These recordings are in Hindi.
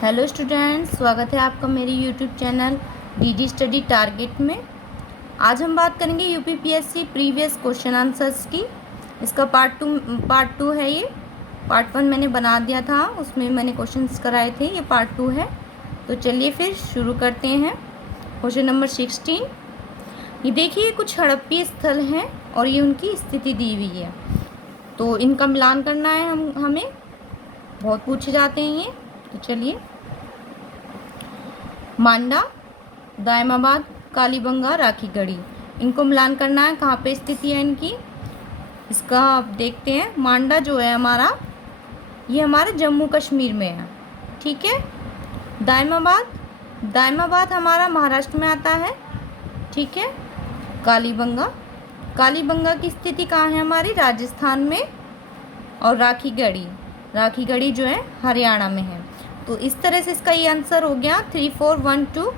हेलो स्टूडेंट्स, स्वागत है आपका मेरे YouTube channel DD study target में। आज हम बात करेंगे यूपीपीएससी प्रीवियस क्वेश्चन आंसर्स की। इसका पार्ट टू है। ये पार्ट 1 मैंने बना दिया था, उसमें मैंने क्वेश्चंस कराए थे। ये पार्ट 2 है। तो चलिए फिर शुरू करते हैं। Question number 16। ये देखिए, कुछ हड़प्पी स्थल हैं और ये उनकी स्थिति दी हुई है, तो इनका मिलान करना है हमें। बहुत पूछे जाते हैं ये। तो चलिए, मांडा, दायमाबाद, कालीबंगा, राखीगढ़ी, इनको मिलान करना है। कहाँ पे स्थिति है इनकी, इसका आप देखते हैं। मांडा जो है हमारा, ये हमारे जम्मू कश्मीर में है, ठीक है। दायमाबाद हमारा महाराष्ट्र में आता है, ठीक है। कालीबंगा की स्थिति कहाँ है हमारी, राजस्थान में। और राखीगढ़ी जो है हरियाणा में है। तो इस तरह से इसका ये आंसर हो गया 3, 4, 1, 2,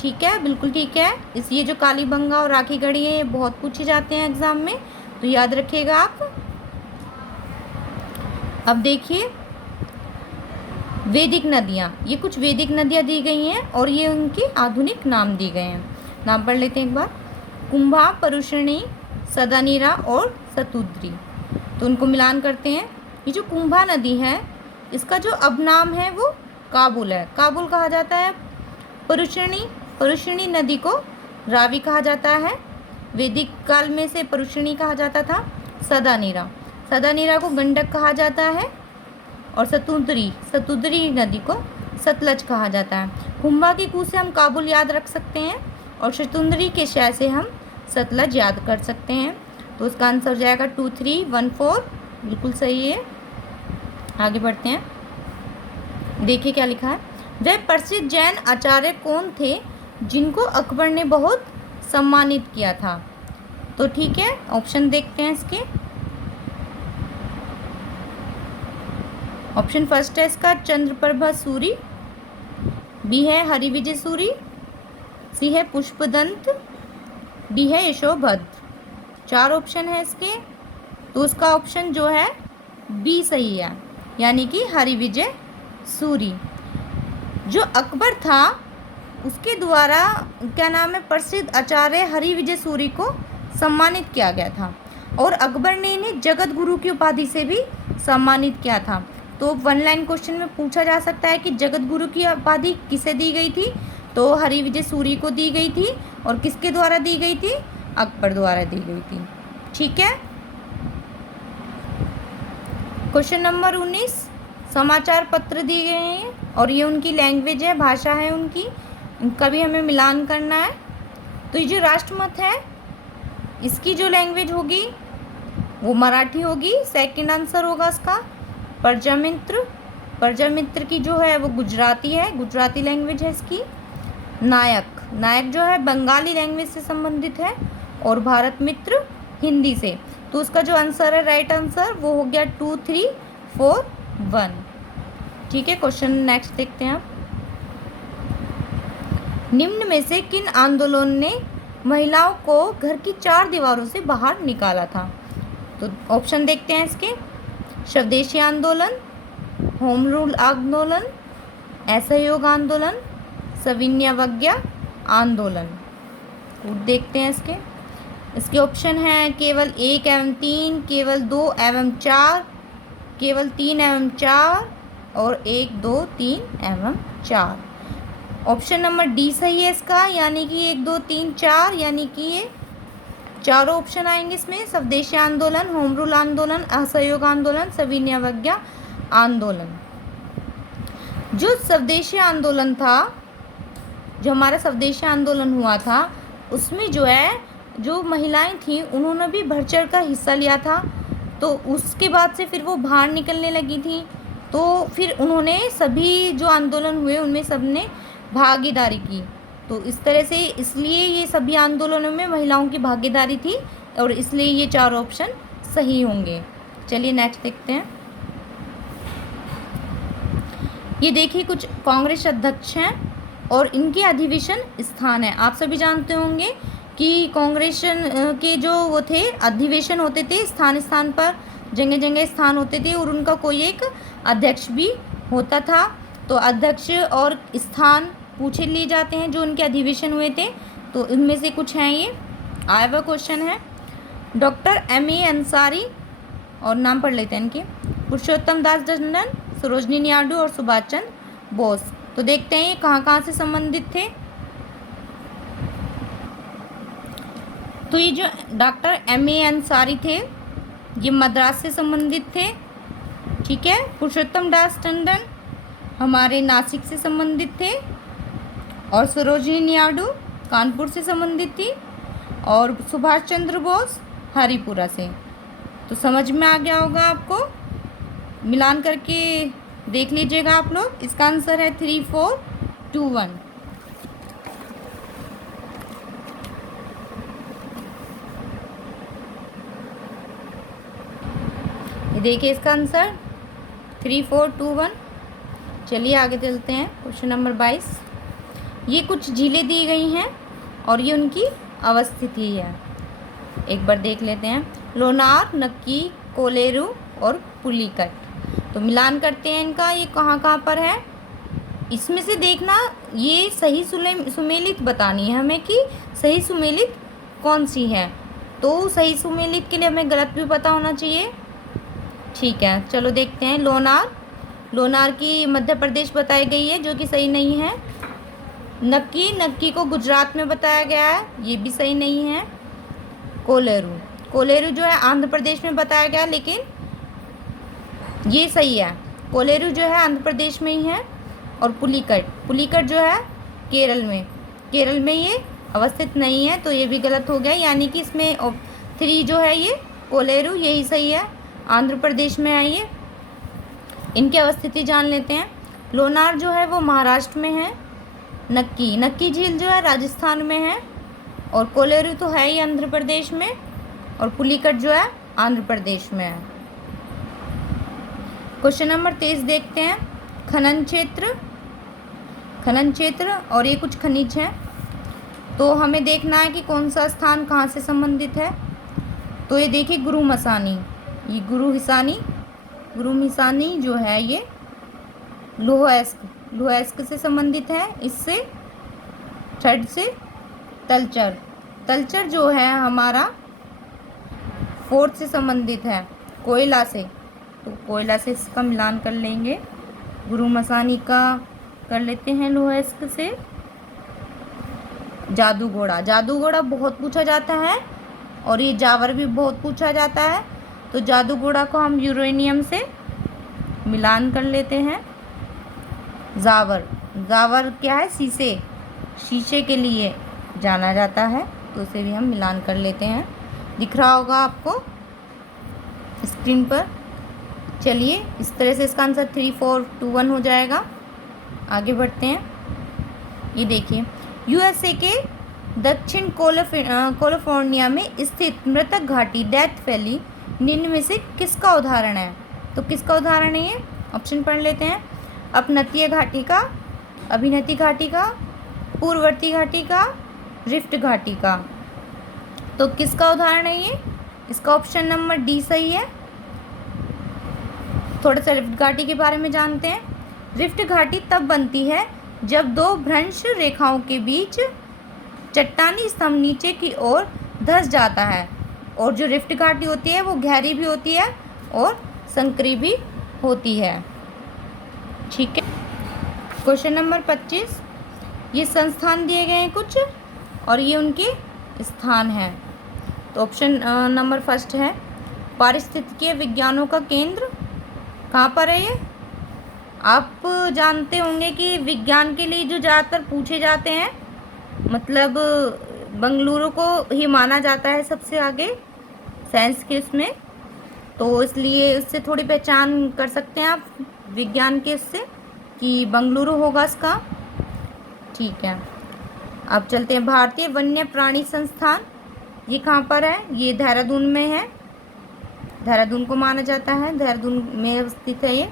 ठीक है, बिल्कुल ठीक है। ये जो कालीबंगा और राखीगढ़ी है, ये बहुत पूछे जाते हैं एग्जाम में, तो याद रखिएगा आप। अब देखिए, वैदिक नदियाँ, ये कुछ वैदिक नदियाँ दी गई हैं और ये उनके आधुनिक नाम दिए गए हैं। नाम पढ़ लेते हैं एक बार। कुंभा, परुषणी, सदानीरा और सतुद्री। तो उनको मिलान करते हैं। ये जो कुंभा नदी है, इसका जो अब नाम है वो काबुल है, काबुल कहा जाता है। परुषणी नदी को रावी कहा जाता है। वैदिक काल में से परुषणी कहा जाता था। सदानीरा को गंडक कहा जाता है। और सतुद्री नदी को सतलज कहा जाता है। कुंभा की कू से हम काबुल याद रख सकते हैं और सतुद्री के शय से हम सतलज याद कर सकते हैं। तो उसका आंसर हो जाएगा 2, 3, 1, 4, बिल्कुल सही है। आगे बढ़ते हैं। देखिए क्या लिखा है। वे प्रसिद्ध जैन आचार्य कौन थे जिनको अकबर ने बहुत सम्मानित किया था। तो ठीक है, ऑप्शन देखते हैं इसके। ऑप्शन फर्स्ट है इसका चंद्रप्रभा सूरी, बी है हरिविजय सूरी, सी है पुष्पदंत, डी है यशोभद्र। 4 ऑप्शन है इसके, तो उसका ऑप्शन जो है बी सही है, यानी कि हरिविजय सूरी। जो अकबर था उसके द्वारा क्या नाम है, प्रसिद्ध आचार्य हरिविजय सूरी को सम्मानित किया गया था और अकबर ने इन्हें जगत गुरु की उपाधि से भी सम्मानित किया था। तो 1 लाइन क्वेश्चन में पूछा जा सकता है कि जगत गुरु की उपाधि किसे दी गई थी, तो हरिविजय सूरी को दी गई थी। और किसके द्वारा दी गई थी, अकबर द्वारा दी गई थी, ठीक है। Question number 19। समाचार पत्र दिए गए हैं और ये उनकी लैंग्वेज है, भाषा है उनकी, इनका भी हमें मिलान करना है। तो ये जो राष्ट्रमत है, इसकी जो लैंग्वेज होगी वो मराठी होगी। सेकंड आंसर होगा इसका प्रजामित्र की जो है वो गुजराती है, गुजराती लैंग्वेज है इसकी। नायक जो है बंगाली लैंग्वेज से संबंधित है और भारत मित्र हिंदी से। तो उसका जो आंसर है, राइट आंसर, वो हो गया 2, 3, 4, 1, ठीक है। क्वेश्चन नेक्स्ट देखते हैं आप। निम्न में से किन आंदोलन ने महिलाओं को घर की 4 दीवारों से बाहर निकाला था। तो ऑप्शन देखते हैं इसके। स्वदेशी आंदोलन, होम रूल आंदोलन, असहयोग आंदोलन, सविनय अवज्ञा आंदोलन। देखते हैं इसके ऑप्शन हैं केवल 1 एवं 3, केवल 2 एवं 4, केवल 3 एवं 4 और 1, 2, 3 एवं 4। ऑप्शन नंबर डी सही है इसका, यानी कि 1, 2, 3, 4, यानी कि ये 4 ऑप्शन आएंगे इसमें। स्वदेशी आंदोलन, होम रूल आंदोलन, असहयोग आंदोलन, सविनय अवज्ञा आंदोलन। जो स्वदेशी आंदोलन था, जो हमारा स्वदेशी आंदोलन हुआ था, उसमें जो है जो महिलाएं थीं उन्होंने भी बढ़ चढ़ कर हिस्सा लिया था। तो उसके बाद से फिर वो बाहर निकलने लगी थी, तो फिर उन्होंने सभी जो आंदोलन हुए उनमें सबने भागीदारी की। तो इस तरह से, इसलिए ये सभी आंदोलनों में महिलाओं की भागीदारी थी और इसलिए ये 4 ऑप्शन सही होंगे। चलिए नेक्स्ट देखते हैं। ये देखिए, कुछ कांग्रेस अध्यक्ष हैं और इनके अधिवेशन स्थान है। आप सभी जानते होंगे कि कांग्रेस के जो वो थे अधिवेशन होते थे, स्थान पर जगह जगह स्थान होते थे और उनका कोई एक अध्यक्ष भी होता था। तो अध्यक्ष और स्थान पूछे लिए जाते हैं जो उनके अधिवेशन हुए थे, तो इनमें से कुछ हैं ये। आया हुआ क्वेश्चन है। Doctor M.A. अंसारी, और नाम पढ़ लेते हैं इनके, पुरुषोत्तम दास टंडन, सरोजनी नायडू और सुभाष चंद्र बोस। तो देखते हैं ये कहाँ कहाँ से संबंधित थे। तो ये जो डॉक्टर M.A. अंसारी थे ये मद्रास से संबंधित थे, ठीक है। पुरुषोत्तम दास टंडन हमारे नासिक से संबंधित थे, और सरोजनी नायडू कानपुर से संबंधित थी, और सुभाष चंद्र बोस हरिपुरा से। तो समझ में आ गया होगा आपको, मिलान करके देख लीजिएगा आप लोग। इसका आंसर है 3, 4, 2, 1। ये देखिए इसका आंसर 3, 4, 2, 1। चलिए आगे चलते हैं। Question number 22। ये कुछ झीलें दी गई हैं और ये उनकी अवस्थिति है, एक बार देख लेते हैं। लोनार, नक्की, कोलेरू और पुलिकट। तो मिलान करते हैं इनका, ये कहाँ कहाँ पर है। इसमें से देखना ये सही सुमेलित बतानी है हमें कि सही सुमेलित कौन सी है। तो सही सुमेलित के लिए हमें गलत भी पता होना चाहिए, ठीक है। चलो देखते हैं। लोनार की मध्य प्रदेश बताई गई है जो कि सही नहीं है। नक्की को गुजरात में बताया गया है, ये भी सही नहीं है। कोलेरू जो है आंध्र प्रदेश में बताया गया, लेकिन ये सही है। कोलेरू जो है आंध्र प्रदेश में ही है। और पुलिकट जो है केरल में ये अवस्थित नहीं है, तो ये भी गलत हो गया। यानी कि इसमें 3 जो है ये कोलेरू यही सही है, आंध्र प्रदेश में है ये। इनकी अवस्थिति जान लेते हैं। लोनार जो है वो महाराष्ट्र में है। नक्की झील जो है राजस्थान में है, और कोलेरू तो है ही आंध्र प्रदेश में, और पुलिकट जो है आंध्र प्रदेश में है। क्वेश्चन नंबर 23 देखते हैं। खनन क्षेत्र और ये कुछ खनिज हैं, तो हमें देखना है कि कौन सा स्थान कहाँ से संबंधित है। तो ये देखिए गुरु हिसानी जो है ये लोहैस्क से संबंधित है। इससे थर्ड से तलचर जो है हमारा 4th से संबंधित है, कोयला से। तो कोयला से इसका मिलान कर लेंगे। गुरु मसानी का कर लेते हैं लोहैस्क से। जादूगोड़ा बहुत पूछा जाता है, और ये जावर भी बहुत पूछा जाता है। तो जादूगोड़ा को हम यूरेनियम से मिलान कर लेते हैं। जावर क्या है, शीशे के लिए जाना जाता है, तो उसे भी हम मिलान कर लेते हैं। दिख रहा होगा आपको स्क्रीन पर। चलिए इस तरह से इसका आंसर 3, 4, 2, 1 हो जाएगा। आगे बढ़ते हैं। ये देखिए USA के दक्षिण कैलिफोर्निया में स्थित मृतक घाटी डेथ वैली निम्न में से किसका उदाहरण है। तो किसका उदाहरण है ये, ऑप्शन पढ़ लेते हैं। अपनतीय घाटी का, अभिनति घाटी का, पूर्ववर्ती घाटी का, रिफ्ट घाटी का। तो किसका उदाहरण है ये, इसका ऑप्शन नंबर डी सही है। थोड़ा सा रिफ्ट घाटी के बारे में जानते हैं। रिफ्ट घाटी तब बनती है जब 2 भ्रंश रेखाओं के बीच चट्टानी स्तंभ नीचे की ओर धंस जाता है, और जो रिफ्ट घाटी होती है वो गहरी भी होती है और संकरी भी होती है, ठीक है। Question number 25। ये संस्थान दिए गए हैं कुछ, और ये उनके स्थान हैं। तो ऑप्शन नंबर फर्स्ट है पारिस्थितिकीय विज्ञानों का केंद्र। कहाँ पर है ये, आप जानते होंगे कि विज्ञान के लिए जो ज़्यादातर पूछे जाते हैं, मतलब बेंगलुरु को ही माना जाता है सबसे आगे साइंस के उसमें, तो इसलिए उससे थोड़ी पहचान कर सकते हैं आप विज्ञान के उससे कि बेंगलुरु होगा इसका, ठीक है। अब चलते हैं। भारतीय वन्य प्राणी संस्थान, ये कहाँ पर है, ये देहरादून में है, देहरादून को माना जाता है, देहरादून में स्थित है ये।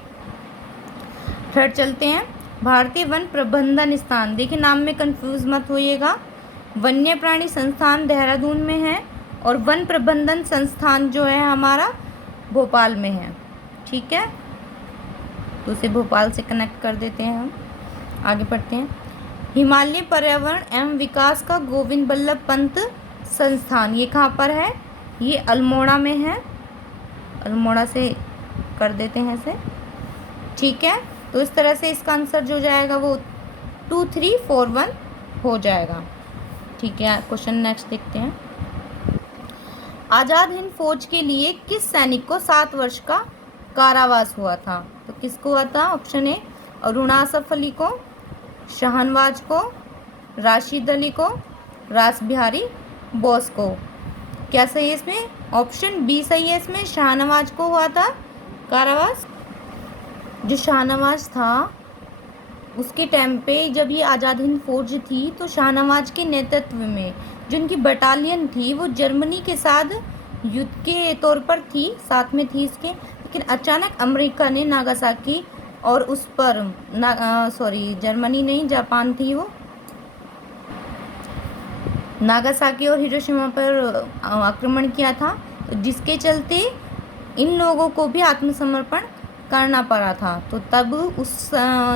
थर्ड चलते हैं। भारतीय वन प्रबंधन स्थान, देखिए नाम में कंफ्यूज मत होइएगा। वन्य प्राणी संस्थान देहरादून में है, और वन प्रबंधन संस्थान जो है हमारा भोपाल में है, ठीक है। तो उसे भोपाल से कनेक्ट कर देते हैं हम। आगे पढ़ते हैं। हिमालय पर्यावरण एवं विकास का गोविंद बल्लभ पंत संस्थान, ये कहाँ पर है? ये अल्मोड़ा में है। अल्मोड़ा से कर देते हैं इसे, ठीक है। तो इस तरह से इसका आंसर जो जाएगा वो 2, 3, 4, 1 हो जाएगा, ठीक है। क्वेश्चन नेक्स्ट देखते हैं। आज़ाद हिंद फौज के लिए किस सैनिक को 7 वर्ष का कारावास हुआ था? तो किसको हुआ था? ऑप्शन ए अरुणा असफ अली को, शाहनवाज को, राशिद अली को, रास बिहारी बोस को। क्या सही है इसमें? ऑप्शन बी सही है इसमें, शाहनवाज को हुआ था कारावास। जो शाहनवाज था उसके टाइम पे जब ये आज़ाद हिंद फौज थी तो शाहनवाज के नेतृत्व में जो उनकी बटालियन थी वो जर्मनी के साथ युद्ध के तौर पर थी, साथ में थी इसके। लेकिन अचानक अमेरिका ने नागासाकी और उस पर जर्मनी नहीं, जापान थी वो, नागासाकी और हिरोशिमा पर आक्रमण किया था, तो जिसके चलते इन लोगों को भी आत्मसमर्पण करना पड़ा था। तो तब उस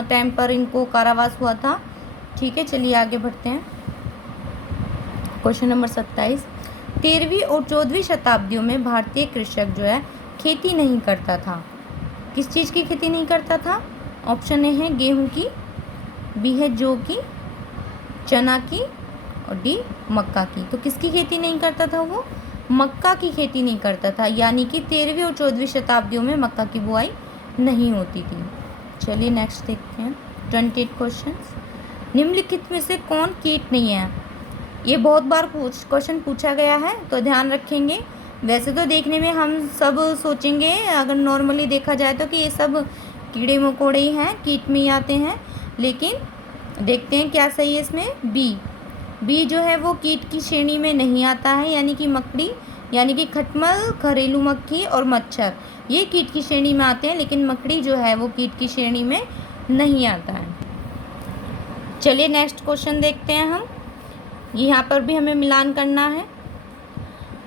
टाइम पर इनको कारावास हुआ था, ठीक है। चलिए आगे बढ़ते हैं। Question number 27। 13वीं और 14वीं शताब्दियों में भारतीय कृषक जो है खेती नहीं करता था। किस चीज़ की खेती नहीं करता था? ऑप्शन ए है गेहूं की, बी है जौ की, चना की और डी मक्का की। तो किसकी खेती नहीं करता था वो? मक्का की खेती नहीं करता था, यानी कि 13वीं और 14वीं शताब्दियों में मक्का की बुआई नहीं होती थी। चलिए नेक्स्ट देखते हैं। 28 क्वेश्चन। निम्नलिखित में से कौन कीट नहीं है? ये बहुत बार क्वेश्चन पूछा गया है, तो ध्यान रखेंगे। वैसे तो देखने में हम सब सोचेंगे, अगर नॉर्मली देखा जाए तो कि ये सब कीड़े मकोड़े ही हैं, कीट में ही आते हैं, लेकिन देखते हैं क्या सही है इसमें। बी जो है वो कीट की श्रेणी में नहीं आता है, यानी कि मकड़ी, यानी कि खटमल, घरेलू मक्खी और मच्छर ये कीट की श्रेणी में आते हैं, लेकिन मकड़ी जो है वो कीट की श्रेणी में नहीं आता है। चलिए नेक्स्ट क्वेश्चन देखते हैं हम। यहाँ पर भी हमें मिलान करना है,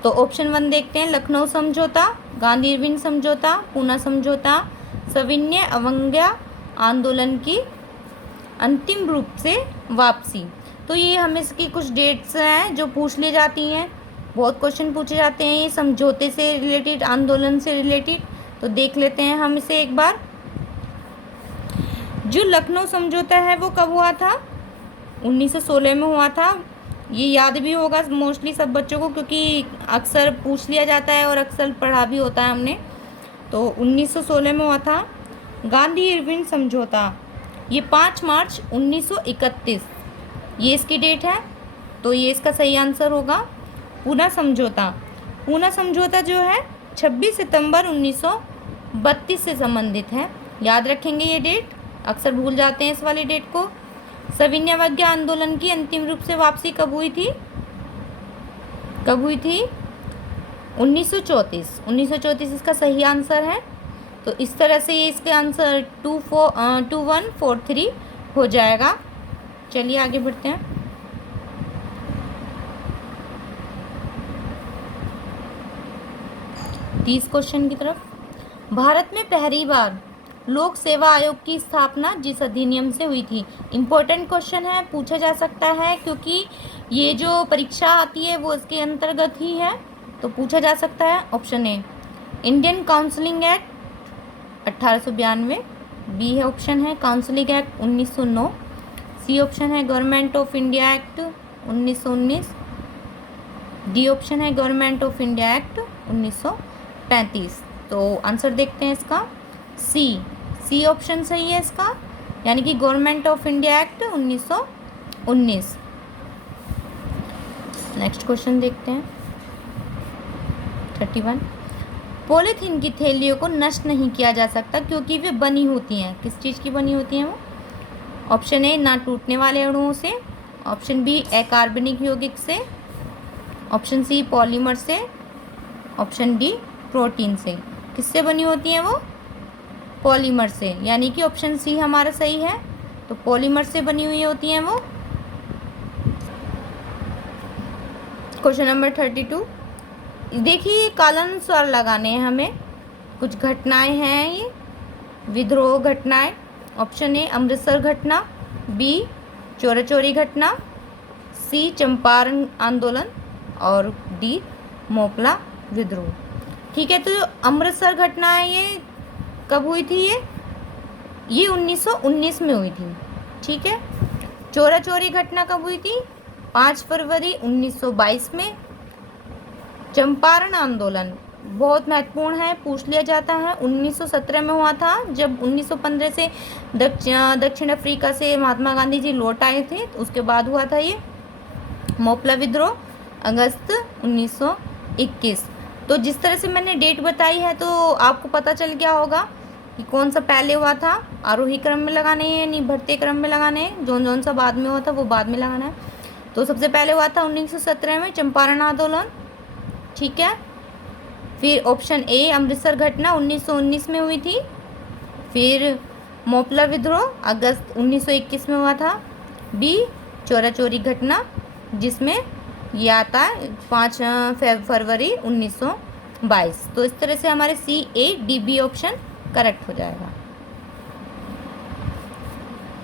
तो ऑप्शन 1 देखते हैं। लखनऊ समझौता, गांधी इरविन समझौता, पूना समझौता, सविनय अवज्ञा आंदोलन की अंतिम रूप से वापसी। तो ये हमें इसकी कुछ डेट्स हैं जो पूछ ली जाती हैं, बहुत क्वेश्चन पूछे जाते हैं ये समझौते से रिलेटेड, आंदोलन से रिलेटेड। तो देख लेते हैं हम इसे एक बार। जो लखनऊ समझौता है वो कब हुआ था? 1916 में हुआ था। ये याद भी होगा मोस्टली सब बच्चों को, क्योंकि अक्सर पूछ लिया जाता है और अक्सर पढ़ा भी होता है हमने। तो 1916 में हुआ था। गांधी इरविन समझौता ये 5 मार्च 1931 ये इसकी डेट है, तो ये इसका सही आंसर होगा। पूना समझौता जो है 26 सितंबर 1932 से संबंधित है, याद रखेंगे ये डेट, अक्सर भूल जाते हैं इस वाली डेट को। सविनय अवज्ञा आंदोलन की अंतिम रूप से वापसी कब हुई थी? 1934 इसका सही आंसर है। तो इस तरह से ये इसके आंसर 2143 हो जाएगा। चलिए आगे बढ़ते हैं। तीस क्वेश्चन की तरफ। भारत में पहली बार लोक सेवा आयोग की स्थापना जिस अधिनियम से हुई थी? इम्पोर्टेंट क्वेश्चन है, पूछा जा सकता है, क्योंकि ये जो परीक्षा आती है वो इसके अंतर्गत ही है, तो पूछा जा सकता है। Option A Indian councils act 1892, B है ऑप्शन है काउंसिलिंग एक्ट 1909, सी ऑप्शन है government of India act 1919, D option है गवर्नमेंट ऑफ इंडिया एक्ट 1935। तो आंसर देखते हैं इसका। सी ऑप्शन सही है इसका, यानी कि government of India act 1919। Next question देखते हैं। 31। पॉलीथीन की थैलियों को नष्ट नहीं किया जा सकता क्योंकि वे बनी होती हैं, किस चीज़ की बनी होती हैं वो? ऑप्शन ए ना टूटने वाले अणुओं से, ऑप्शन बी अकार्बनिक यौगिक से, ऑप्शन सी पॉलीमर से, ऑप्शन डी प्रोटीन से। किससे बनी होती हैं वो? पॉलीमर से, यानी कि ऑप्शन सी हमारा सही है। तो पॉलीमर से बनी हुई होती हैं वो। Question number 32। देखिए ये कालानुस्वार लगाने हैं हमें, कुछ घटनाएं हैं ये, विद्रोह घटनाएं। ऑप्शन ए अमृतसर घटना, बी चोरा चोरी घटना, सी चंपारण आंदोलन और डी मोपला विद्रोह। ठीक है, तो जो अमृतसर घटना है ये कब हुई थी? ये 1919 में हुई थी। ठीक है। चोरा चोरी घटना कब हुई थी? 5 फरवरी 1922 में। चंपारण आंदोलन बहुत महत्वपूर्ण है, पूछ लिया जाता है, 1917 में हुआ था, जब 1915 से दक्षिण अफ्रीका से महात्मा गांधी जी लौट आए थे, तो उसके बाद हुआ था ये। मोपला विद्रोह अगस्त 1921। तो जिस तरह से मैंने डेट बताई है तो आपको पता चल गया होगा कि कौन सा पहले हुआ था। आरोही क्रम में लगाने हैं, नहीं भरते क्रम में लगाने हैं, जौन सा बाद में हुआ था वो बाद में लगाना है। तो सबसे पहले हुआ था 1917 में चंपारण आंदोलन। ठीक है। फिर ऑप्शन ए अमृतसर घटना 1919 में हुई थी। फिर मोपला विद्रोह अगस्त 1921 में हुआ था। बी चोरा चोरी घटना, जिसमें यह आता है 5 फरवरी 1922। तो इस तरह से हमारे C A D B option correct हो जाएगा।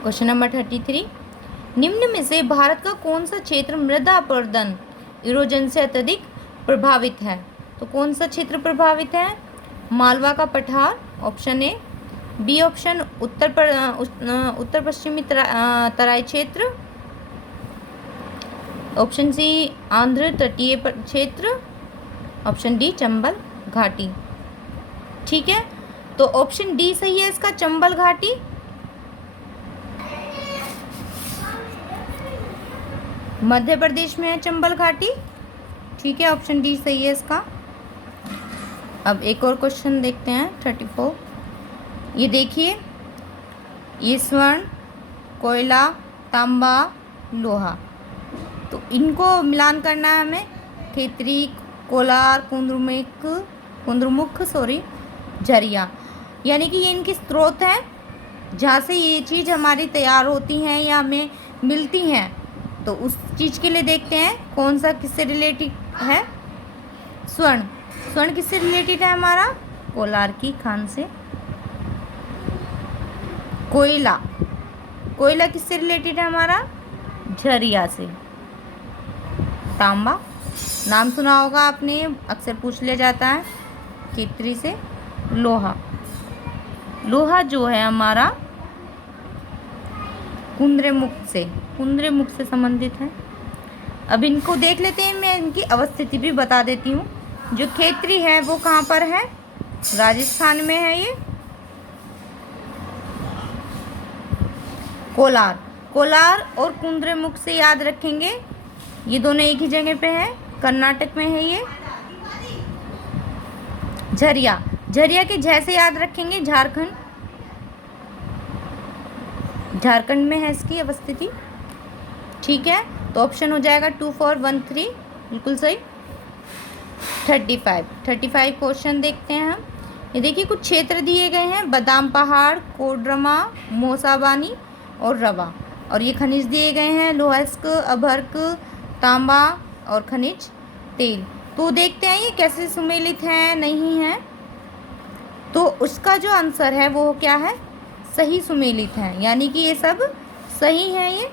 क्वेश्चन नंबर 33, निम्न में से भारत का कौन सा क्षेत्र मृदा अपरदन इरोजन से अत्यधिक प्रभावित है? तो कौन सा क्षेत्र प्रभावित है? मालवा का पठार, ऑप्शन ए। बी ऑप्शन उत्तर पश्चिमी तराई क्षेत्र, ऑप्शन सी आंध्र तटीय क्षेत्र, ऑप्शन डी चंबल घाटी। ठीक है, तो ऑप्शन डी सही है इसका, चंबल घाटी। मध्य प्रदेश में है चंबल घाटी। ठीक है, ऑप्शन डी सही है इसका। अब एक और क्वेश्चन देखते हैं 34। ये देखिए, ये स्वर्ण, कोयला, तांबा, लोहा, तो इनको मिलान करना है हमें। खेतरी, कोलार, कुंद्रमुख झरिया, यानी कि ये इनके स्रोत हैं जहाँ से ये चीज़ हमारी तैयार होती हैं या हमें मिलती हैं। तो उस चीज़ के लिए देखते हैं कौन सा किससे रिलेटेड है। स्वर्ण किससे रिलेटेड है हमारा? कोलार की खान से। कोयला किससे रिलेटेड है हमारा? झरिया से। तांबा नाम सुना होगा आपने, अक्सर पूछ लिया जाता है, खेतरी से। लोहा जो है हमारा कुंद्रमुख से संबंधित है। अब इनको देख लेते हैं, मैं इनकी अवस्थिति भी बता देती हूँ। जो खेतरी है वो कहाँ पर है? राजस्थान में है ये। कोलार और कुंद्रमुख से याद रखेंगे, ये दोनों एक ही जगह पे है, कर्नाटक में है ये। झरिया के जैसे याद रखेंगे, झारखंड में है इसकी अवस्थिति। ठीक है, तो ऑप्शन हो जाएगा 2 4 1 3, बिल्कुल सही। 35 क्वेश्चन देखते हैं हम। ये देखिए, कुछ क्षेत्र दिए गए हैं, बादाम पहाड़, कोडरमा, मोसाबानी और रवा, और ये खनिज दिए गए हैं, लोहस्क, अभर्क, तांबा और खनिज तेल। तो देखते हैं ये कैसे सुमेलित हैं, नहीं हैं। तो उसका जो आंसर है वो क्या है? सही सुमेलित है, यानी कि ये सब सही है ये।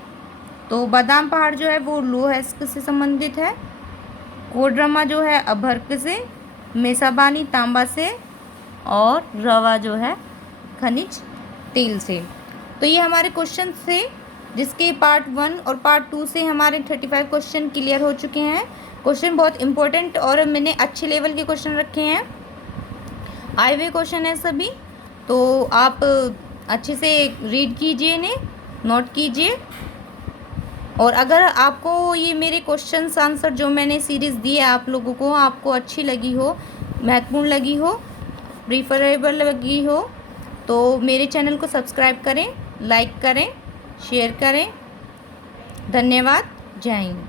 तो बादाम पहाड़ जो है वो लोहस्क से संबंधित है, कोडरमा जो है अभर्क से, मेसाबानी तांबा से, और रवा जो है खनिज तेल से। तो ये हमारे क्वेश्चन थे, जिसके पार्ट 1 और पार्ट 2 से हमारे 35 क्वेश्चन क्लियर हो चुके हैं। क्वेश्चन बहुत इंपॉर्टेंट और मैंने अच्छे लेवल के क्वेश्चन रखे हैं, आए हुए क्वेश्चन है सभी। तो आप अच्छे से रीड कीजिए, इन्हें नोट कीजिए। और अगर आपको ये मेरे क्वेश्चंस आंसर जो मैंने सीरीज़ दी है आप लोगों को, आपको अच्छी लगी हो, महत्वपूर्ण लगी हो, प्रीफरेबल लगी हो, तो मेरे चैनल को सब्सक्राइब करें, लाइक करें, शेयर करें। धन्यवाद। जय हिंद।